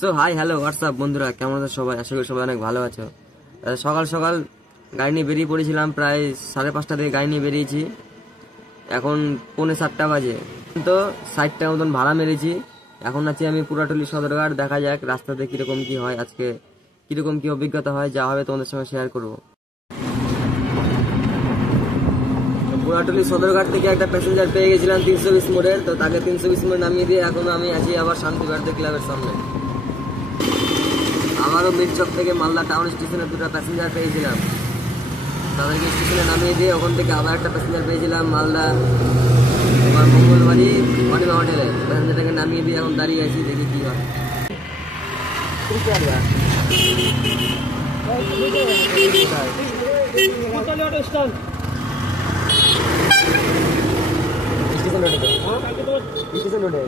So hi hello WhatsApp বন্ধুরা, কেমন আছো সবাই? আশা করি সবাই অনেক ভালো আছো। সকাল সকাল গাড়ি নিয়ে বেরিয়ে পড়েছিলাম, প্রায় 5:30 থেকে গাড়ি নিয়ে বেরিয়েছি। এখন 6:45 বাজে, তো 60 টাকা মতন ভাড়া মেরেছি। এখন আছি আমি পুরাটুলি সদরঘাট। দেখা যাক রাস্তাতে কিরকম কি হয়, আজকে কিরকম কি অভিজ্ঞতা হয়, যা হবে তোমাদের সঙ্গে শেয়ার করবো। পুরাটুলি সদরঘাট থেকে একটা প্যাসেঞ্জার পেয়ে গেছিলাম 320 মোড়ের, তো তাকে 320 মোড়ে নামিয়ে দিয়ে এখন আমি আছি আবার শান্তি বার্থডে ক্লাবের সামনে। আমারও মিরচক থেকে মালদা টাউন স্টেশনে দুটো প্যাসেঞ্জার পেয়েছিলাম, তাদেরকে স্টেশনে নামিয়ে দিয়ে ওখান থেকে আবার একটা প্যাসেঞ্জার পেয়েছিলাম মালদা তোমার মঙ্গলবাড়ি অনিমা হোটেলে। প্যাসেঞ্জারটাকে নামিয়ে দিয়ে এখন দাঁড়িয়ে আছি, দেখি কি হয়। স্টেশন রোডে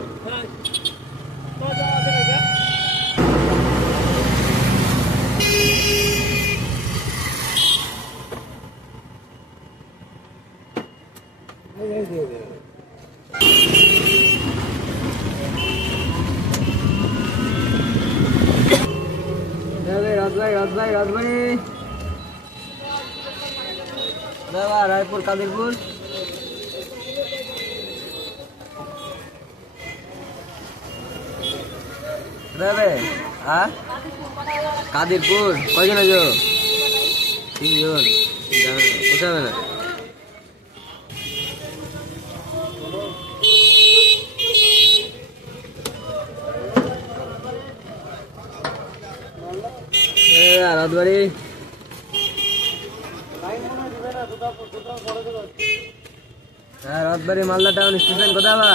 রাজবাড়ি রায়পুর কাদিরপুর কাদিরপুর কয়জন আছো? 3 জন, পোষাবে না। রাজবাড়ি রাজবাড়ি মালদা টাউন স্টেশন কোথায় বা?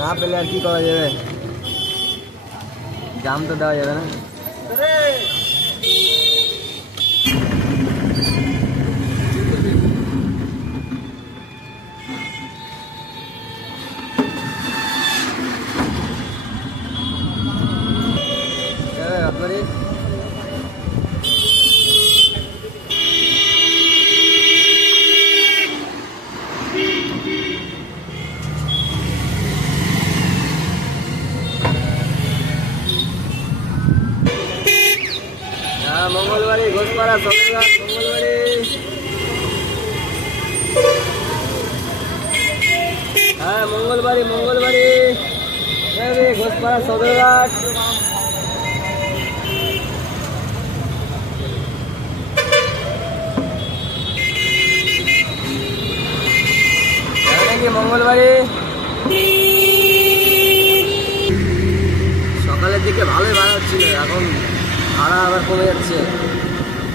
না পেলে আর কি করা যাবে, জাম তো দেওয়া যাবে না। রাজবাড়ি মঙ্গলবাড়ি ঘোষপাড়া সদরঘাট মঙ্গলবাড়ি। মঙ্গলবাড়ি ঘোষপাড়া সদরঘাট। মঙ্গলবাড়ি সকালের দিকে ভালোই ভাড়া হচ্ছিল, এখন ভাড়া আবার কমে যাচ্ছে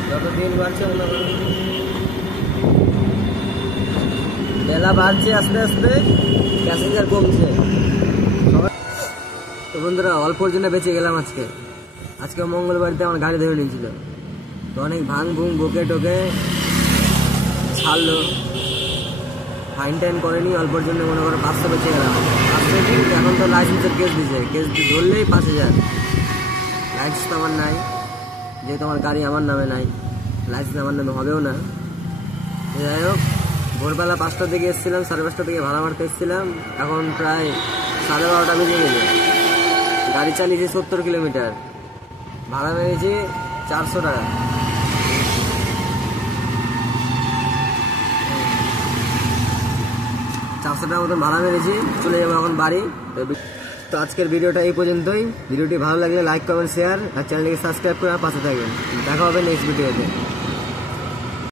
যত দিন বাড়ছে। বেলা বাড়ছে আস্তে আস্তে, প্যাসেঞ্জার কমছে। তো বন্ধুরা অল্পর জন্য বেঁচে গেলাম আজকে মঙ্গলবাড়িতে আমার গাড়ি ধরে নিয়েছিল, তো অনেক ভাঙ ভুং বকে টোকে ছাড়লো, ফাইন টাইন করেনি, অল্পর জন্য মনে করো 500 বেঁচে গেলাম। 500 কিন্তু এখন তো লাইসেন্সের কেস দিছে, কেস ধরলেই 5000। লাইসেন্স তো আমার নাই, যেহেতু আমার গাড়ি আমার নামে নাই, লাইসেন্স আমার নামে হবেও না। যাই হোক, ভোরবেলা 5টার দিকে এসেছিলাম, 5:30 থেকে ভাড়া মারতে এসেছিলাম, এখন প্রায় 12:30 বেজে গেছে। গাড়ি চালিয়েছি 70 কিলোমিটার, ভাড়া মেরেছি 400 টাকা। মতন ভাড়া মেরেছি, চলে যাবো এখন বাড়ি। তো আজকের ভিডিওটা এই পর্যন্তই। ভিডিওটি ভালো লাগলে লাইক কমেন্ট শেয়ার আর চ্যানেলটিকে সাবস্ক্রাইব করে পাশে থাকবেন। দেখা হবে নেক্সট ভিডিওতে।